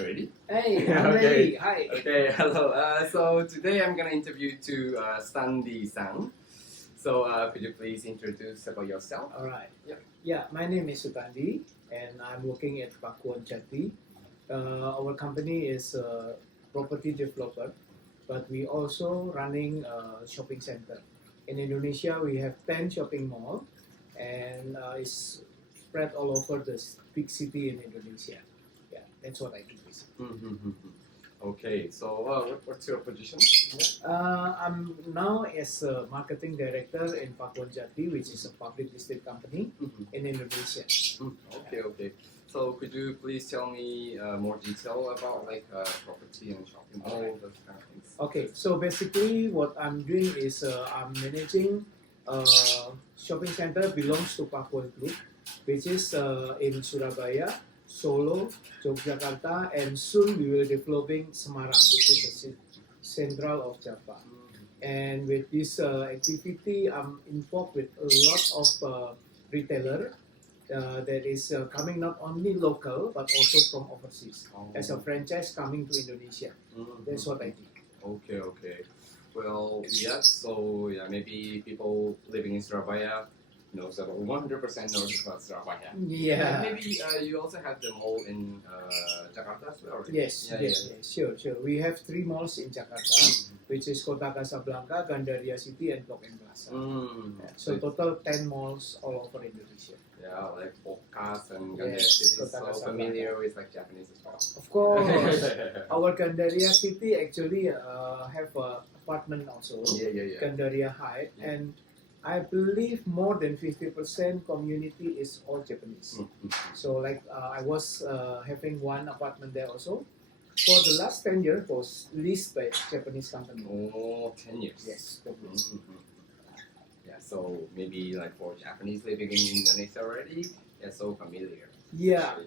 ready? Hey, I'm Okay. ready. Hi. Okay, hello. So today I'm gonna interview Sutandi San. So could you please introduce about yourself? All right. Yeah. Yeah, my name is Sutandi, and I'm working at Pakuwon Jati. Our company is a property developer, but we also running a shopping center. In Indonesia, we have 10 shopping malls, and it's spread all over the big city in Indonesia. Yeah, that's what I do. Okay, so what's your position? I'm now as a marketing director in Pakuwon Jati, which is a public listed company in Indonesia. Okay. So could you please tell me more detail about property and shopping mall, those kind of things? Okay, so basically what I'm doing is I'm managing shopping center belongs to Pakuwon Group, which is in Surabaya, Solo, Yogyakarta, and soon we will developing Semarang, which is the central of Java. And with this activity, I'm involved with a lot of retailer that is coming not only local but also from overseas as a franchise coming to Indonesia. That's what I do. Okay. Well, so maybe people living in Surabaya knows about 100% knows about Surabaya. Yeah. Maybe you also have the mall in Jakarta as well. Yes, sure. We have 3 malls in Jakarta, which is Kota Casablanca, Gandaria City, and Blok M Plaza. So total 10 malls all over Indonesia. Yeah, like Pokas and Gandaria City is so familiar with Japanese as well. Of course. Our Gandaria City actually have an apartment also, Gandaria Heights, and I believe more than 50% community is all Japanese. So I was having one apartment there also. For the last 10 years was leased by Japanese company. Oh, 10 years. Yes. Yeah, so maybe for Japanese living in Indonesia already, they're so familiar. Yeah.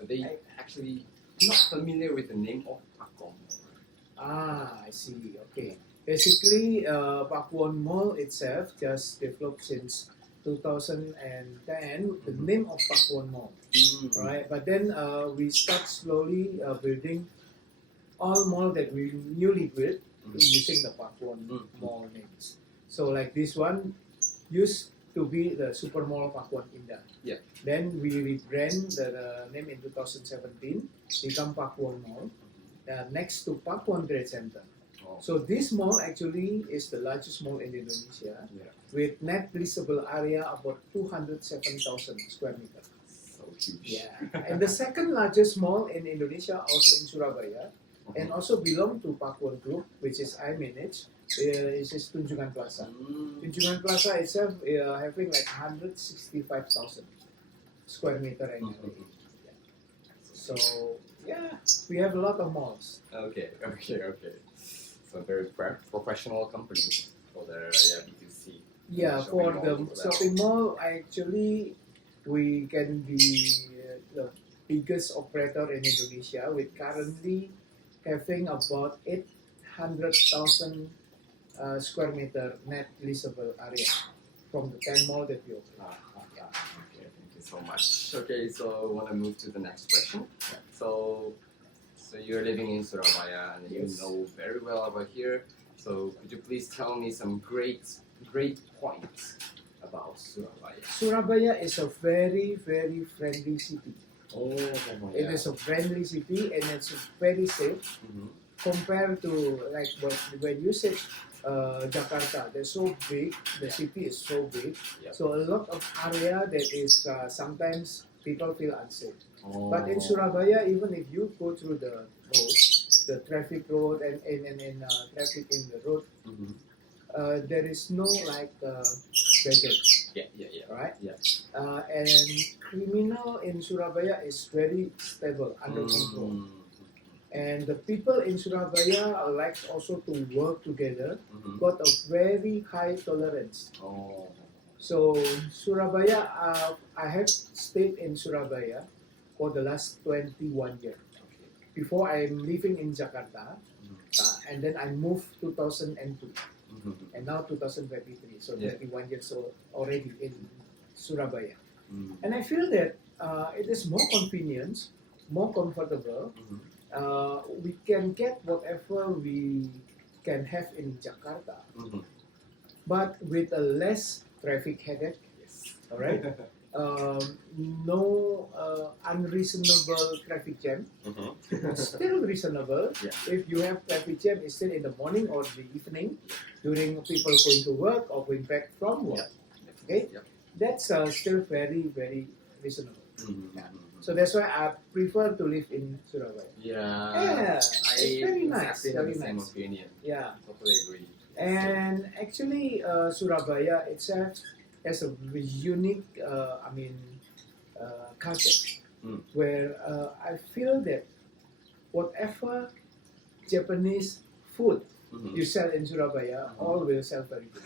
So they actually not familiar with the name of Pakuwon. I see. Okay. Basically, Pakuwon Mall itself just developed since 2010. The name of Pakuwon Mall, right? But then we start slowly building all mall that we newly built using the Pakuwon Mall names. So this one used to be the Super Mall Pakuwon Indah. Yeah. Then we rebrand the name in 2017, become Pakuwon Mall, next to Pakuwon Trade Center. So this mall actually is the largest mall in Indonesia with net leasable area about 207,000 square meters. So huge. Yeah. And the second largest mall in Indonesia, also in Surabaya, and also belong to Pakuwon Group, which is I manage, is Tunjungan Plaza. Tunjungan Plaza itself having 165,000 square meter annually. So we have a lot of malls. Okay. So very professional company for the B2C. Yeah, for the shopping mall, actually, we can be the biggest operator in Indonesia with currently having about 800,000 square meter net leasable area from the 10 mall that we operate. Okay, thank you so much. Okay, so I want to move to the next question. So you're living in Surabaya and you know very well about here. So could you please tell me some great points about Surabaya? Surabaya is a very, very friendly city. It is a friendly city and it's very safe compared to when you say Jakarta. They're so big. The city is so big. So a lot of area that is sometimes people feel unsafe. But in Surabaya, even if you go through the road, the traffic road and traffic in the road, there is no baggage. Right? And criminal in Surabaya is very stable, under control. And the people in Surabaya like also to work together, got a very high tolerance. So Surabaya, I have stayed in Surabaya for the last 21 years. Before I am living in Jakarta, and then I moved 2002, and now 2023, so 21 years old already in Surabaya. And I feel that it is more convenient, more comfortable, we can get whatever we can have in Jakarta, but with a less traffic headache. Yes. All right. No unreasonable traffic jam. Still reasonable. Yeah. If you have traffic jam, it's still in the morning or the evening, during people going to work or going back from work. Okay, that's still very reasonable. So that's why I prefer to live in Surabaya. Yeah. It's very nice. Exactly have Very the same nice. opinion. Yeah, Totally agree. and actually, Surabaya itself has a unique, culture where I feel that whatever Japanese food you sell in Surabaya, all will sell very good.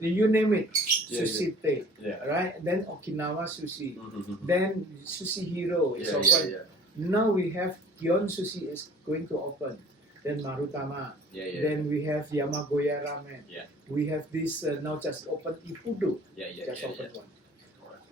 You name it, sushi tei, right? Then Okinawa sushi, then Sushi Hero is open. Now we have PWON Sushi is going to open. Then Marutama. Then we have Yamagoya Ramen. We have this now just open Ipudo. Just open one.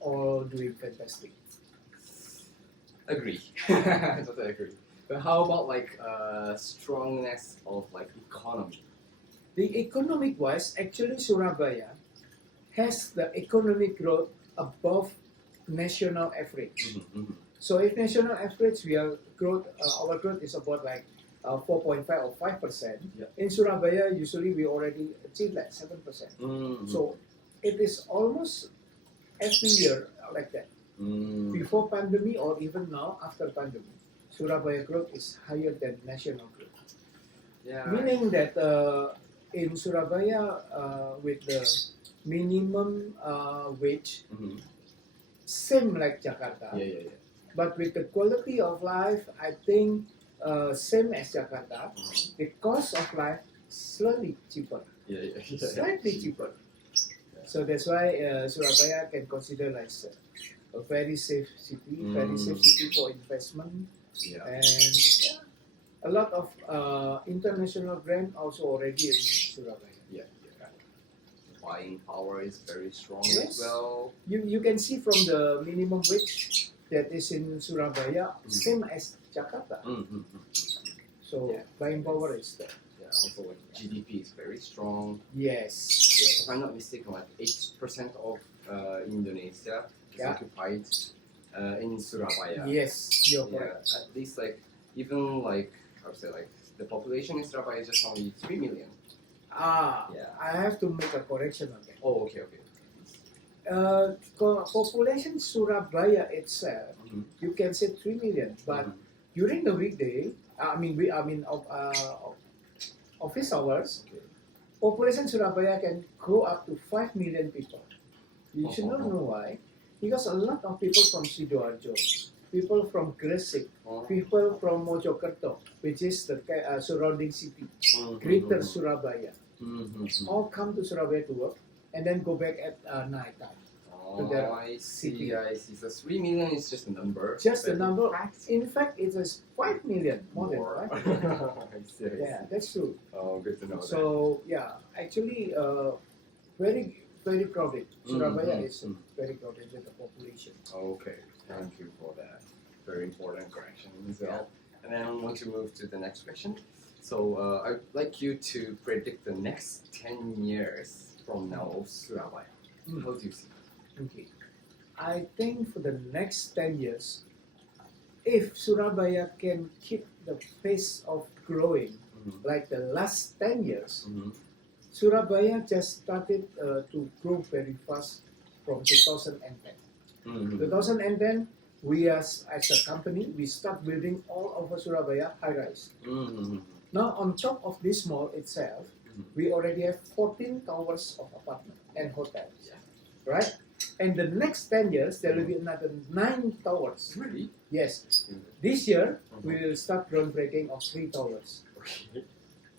All doing fantastic. Agree. Totally agree. But how about like strongness of like economy? The economic wise, actually Surabaya has the economic growth above national average. So if national average, our growth is about like 4.5 or 5%. In Surabaya, usually we already achieve like 7%. So it is almost every year like that. Before pandemic or even now after pandemic, Surabaya growth is higher than national growth. Meaning that in Surabaya, with the minimum wage, same like Jakarta. But with the quality of life, I think same as Jakarta. The cost of life slightly cheaper, slightly cheaper. So that's why Surabaya can consider like a very safe city, very safe city for investment, and a lot of international brand also already in Surabaya. Buying power is very strong Yes. as well. You can see from the minimum wage that is in Surabaya, same as Jakarta. So buying power is there. Also like GDP is very strong. Yes. If I'm not mistaken, like 8% of Indonesia is occupied in Surabaya. Yes, you're correct. At least like even like I would say like the population in Surabaya is just only 3 million. I have to make a correction on that. Oh, okay. Population Surabaya itself, you can say 3 million, but during the weekday, office hours, population Surabaya can go up to 5 million people. You should not know why, because a lot of people from Sidoarjo, people from Gresik, people from Mojokerto, which is the surrounding city, greater Surabaya, all come to Surabaya to work and then go back at night time. I see. So 3 million is just a number. Just a number. In fact, it is 5 million more than 5 million. I see. That's true. Oh, good to know. So actually, very crowded. Surabaya is very crowded with the population. Okay, thank you for that. Very important correction as well. And then I want to move to the next question. So I'd like you to predict the next 10 years from now of Surabaya. How do you see? Okay. I think for the next 10 years, if Surabaya can keep the pace of growing like the last 10 years, Surabaya just started to grow very fast from 2010. 2010, we as a company, we start building all over Surabaya high-rise. Now on top of this mall itself, we already have 14 towers of apartment and hotels, right? And the next 10 years, there will be another 9 towers. Really? Yes. This year, we will start groundbreaking of 3 towers. Okay.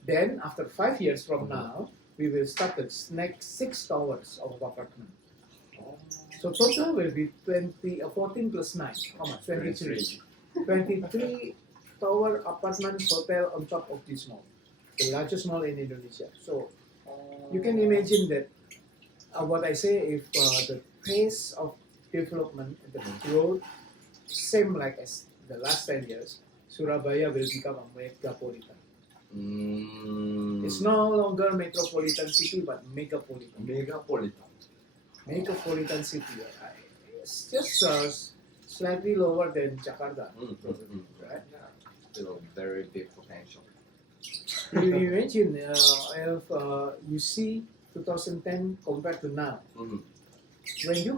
Then, after 5 years from now, we will start the next 6 towers of apartment. So total will be 14 plus 9. How much? 23. 23 tower apartment hotel on top of this mall. The largest mall in Indonesia. So you can imagine that what I say, if the pace of development, the growth, same like as the last 10 years, Surabaya will become a megapolitan. It's Mm. no longer metropolitan city, but megapolitan. Megapolitan. Megapolitan city. It's just slightly lower than Jakarta, probably, right? Yeah. Still very big potential. You imagine if you see 2010 compared to now. Mhm. When you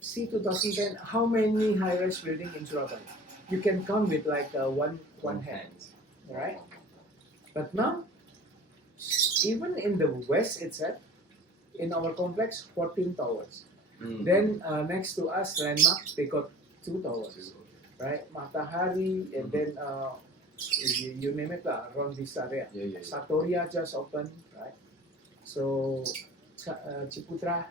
see 2010, how many high-rise buildings in Surabaya? You can count with like one hand, right? But now, even in the west itself, in our complex, 14 towers. Mm. Then next to us, Landmark, they got 2 towers, right? Matahari, and then you name it around this area. Yeah. Satoria just opened, right? So Ciputra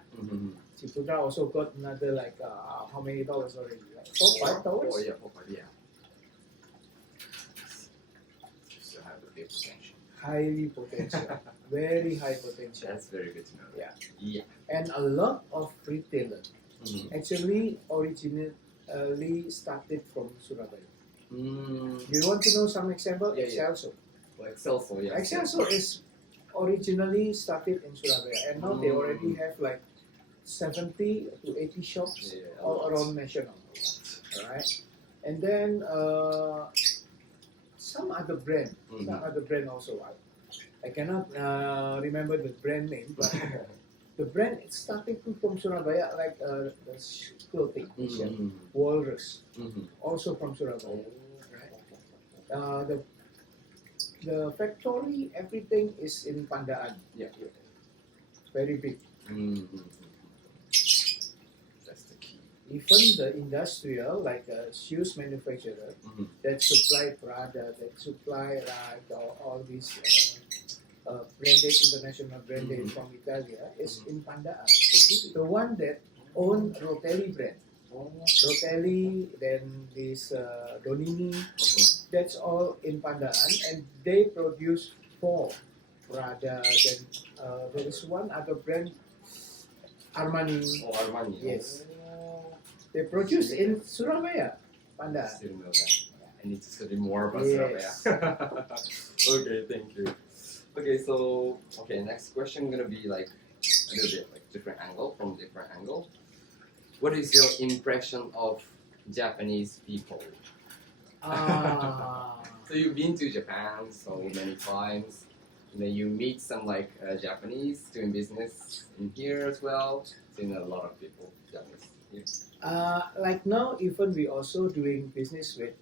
also got another like how many towers already? Like 4, 5 towers. 4, 5, yeah. Still have a big potential. Highly potential, very high potential. That's very good to know. Yeah. Yeah. And a lot of retailers Mhm. actually originally started from Surabaya. Mm. You want to know some example? Yeah, yeah. Excelso. Well, Excelso, yeah. Excelso is originally started in Surabaya, and now they already have like 70 to 80 shops Yeah, all around national. Right? And then some other brand also. I cannot remember the brand name, but the brand is starting from Surabaya, like the clothing, Mhm. Walrus, Mhm. also from Surabaya. Right? The factory, everything is in Pandaan, Yeah. very big. Mhm. That's the key. Even the industrial, like shoes manufacturer, Mhm. that supply Prada, that supply like all these branded, international branded Mhm. from Italia, is Mhm. in Pandaan. The one that own Rotelli brand, Rotelli, then this Donini, Mhm. that's all in Pandaan, and they produce for Prada. Then there is one other brand, Armani. Oh, Armani. Yes. Oh. They produce in Surabaya, Pandaan. Still know that. I need to study more about Yes. Surabaya. Okay, thank you. Okay, so next question gonna be like a little bit like different angle. What is your impression of Japanese people? So you've been to Japan so many times. And then you meet some like Japanese doing business in here as well. Seen a lot of people Japanese here. Like now, even we also doing business with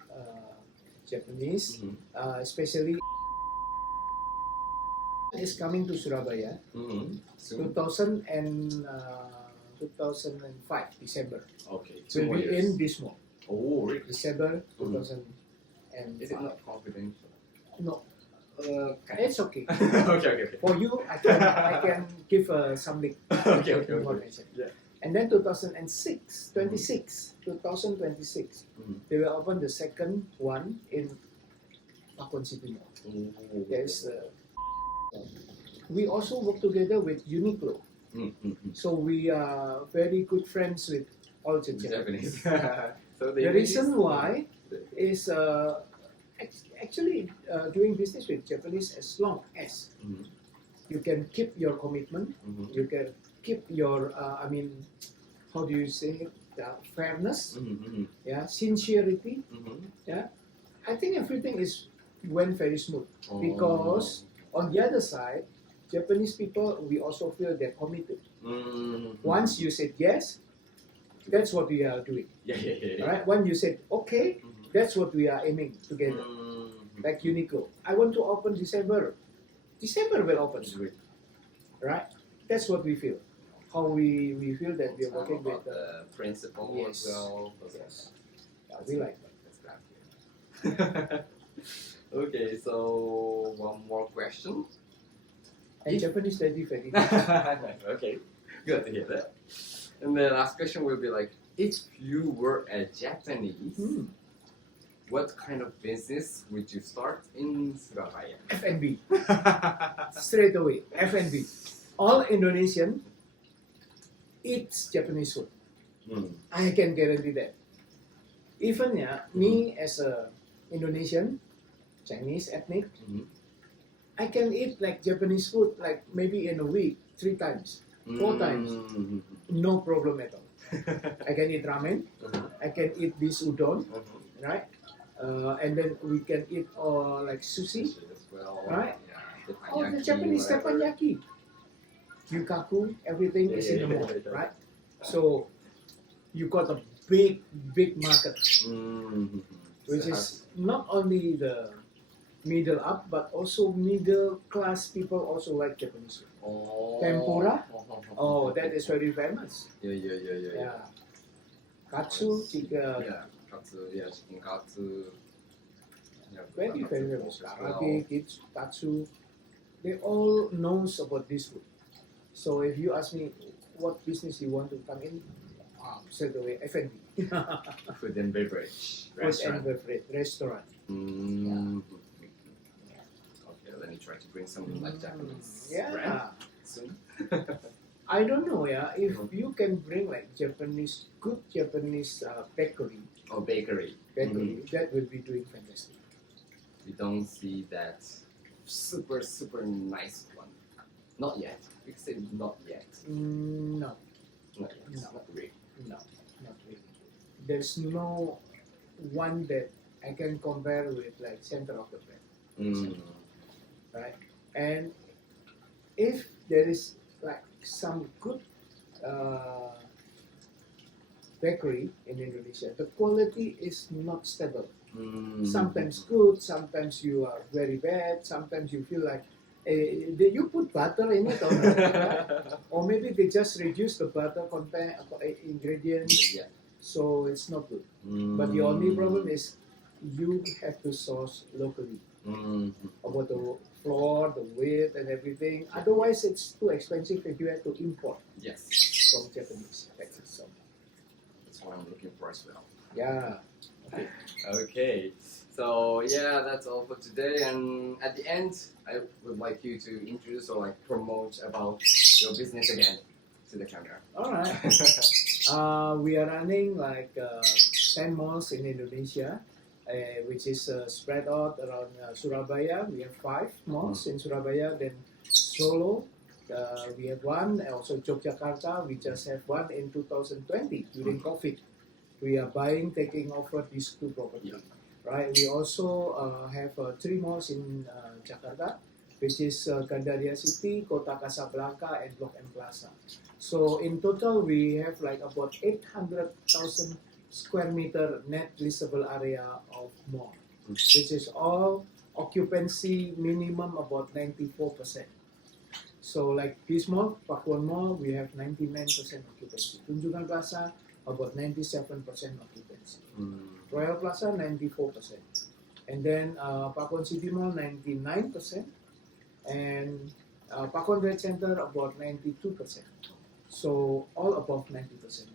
Japanese, Mhm. Especially is coming to Surabaya, Mhm. Soon. 2005 December. Okay. So Two more we years. in this month, Oh, really? December Mhm. 2005. Is it not confidential? No, Okay. it's okay. Okay. For you, I can give some link. Okay. Information. Yeah. And then 2026, 2026, Mhm. they will open the second one in Pakuwon City Mall. Ooh. There's we also work together with Uniqlo, so we are very good friends with all the Japanese. Japanese. So The reason why is actually doing business with Japanese, as long as Mhm. you can keep your commitment, Mhm. you can keep your how do you say it? Fairness, Mhm. yeah, sincerity. Mhm. I think everything went very smooth. Oh. Because on the other side, Japanese people, we also feel they're committed. Mhm. Once you said yes, that's what we are doing. Yeah. Right? When you said okay, Mhm. that's what we are aiming together. Mhm. Like Uniqlo, I want to open December. December will open, right? That's what we feel. How we feel that we are working about with. the principle Yes. as well. Yes. Yeah, we like that. That's glad. Okay, so one more question. And If- Japanese lady very Okay, good to hear that. And the last question will be like, if you were a Japanese, what kind of business would you start in Surabaya? F&B. Straight away, F&B. All Indonesian eats Japanese food. Mm. I can guarantee that. Even me as a Indonesian, Chinese, ethnic. Mhm. I can eat like Japanese food like maybe in a week 3 times, 4 times, Mhm. no problem at all. I can eat ramen, I can eat this udon, right? And then we can eat like sushi, As well. right? Yeah. Oh, the Teppanyaki, Japanese whatever. teppanyaki, yukaku, everything is in the mall, right? So you got a big market, Mhm. which So is not only the middle up, but also middle class people also like Japanese food. Oh. Tempura? Oh, that is very famous. Yeah. Yeah. Katsu, chicken, Yeah, katsu, yeah, chicken katsu. Yeah, very katsu famous. as well. Karage, katsu, they all knows about this food. So if you ask me what business you want to come in, straight away F&B. Food and beverage Food and restaurant. beverage restaurant. Mm. Okay, let me try to bring something like Japanese brand Yeah. soon. I don't know, yeah. If you can bring like good Japanese bakery, Oh, bakery. that will be doing fantastic. We don't see that super nice one. Not yet. We can say not yet. No, Not yet. No. Not really. no, not really. There's no one that I can compare with like center of the brand, Mm. right? And if there is like some good bakery in Indonesia, the quality is not stable. Mm. Sometimes good, sometimes you are very bad, sometimes you feel like did you put butter in it or not? Right? Or maybe they just reduce the butter content ingredients, Yeah. so it's not good. Mm. But the only problem is you have to source locally Mm. about the flour, the weight, and everything. Otherwise, it's too expensive if you have to import Yes. from Japanese factories. So, That's what I'm looking for as well. yeah. Okay, so yeah, that's all for today. And at the end, I would like you to introduce or like promote about your business again to the camera. All right. We are running like 10 malls in Indonesia, which is spread out around Surabaya. We have 5 malls in Surabaya. Then Solo, we have 1. Also Yogyakarta, we just have 1 in 2020 during COVID. We are taking over these 2 properties. Yeah. Right. We also have 3 malls in Jakarta, which is Gandaria City, Kota Casablanca, and Blok M Plaza. So in total, we have like about 800,000 square meter net leasable area of mall, which is all occupancy minimum about 94%. So like this mall, Pakuwon Mall, we have 99% occupancy. Tunjungan Plaza, about 97% occupancy. Royal Plaza, 94%. And then Pakuwon City Mall, 99%. And Pakuwon Red Center, about 92%. So all above 90%.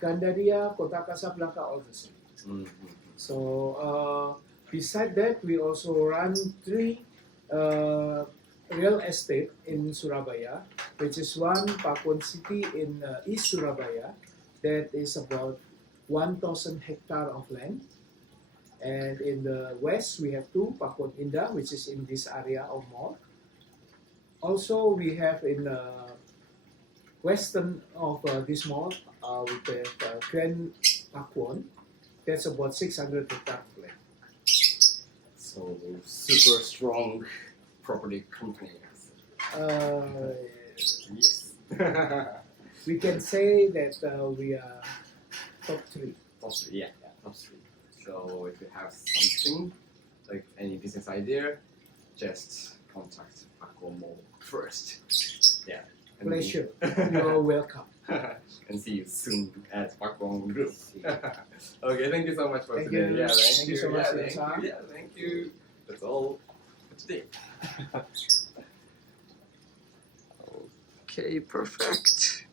Gandaria, Kota Casablanca, all the same. So beside that, we also run 3 real estate in Surabaya, which is 1 Pakuwon City in East Surabaya, that is about 1,000 hectares of land. And in the west, we have 2 Pakuwon Indah, which is in this area of mall. Also, we have in the western of this mall, we have Grand Pakuwon. That's about 600 hectares of land. So super strong property company. Yes. We can say that we are top 3. Top 3, yeah, top 3. So if you have something, like any business idea, just contact Pakuwon Mall first. Yeah. And Pleasure. You're welcome. and see you soon at Pakuwon Group. Okay, thank you so much for Thank today. you. Yeah, Thank you so much for your thank time. you. Yeah, thank you. That's all for today. Okay, perfect.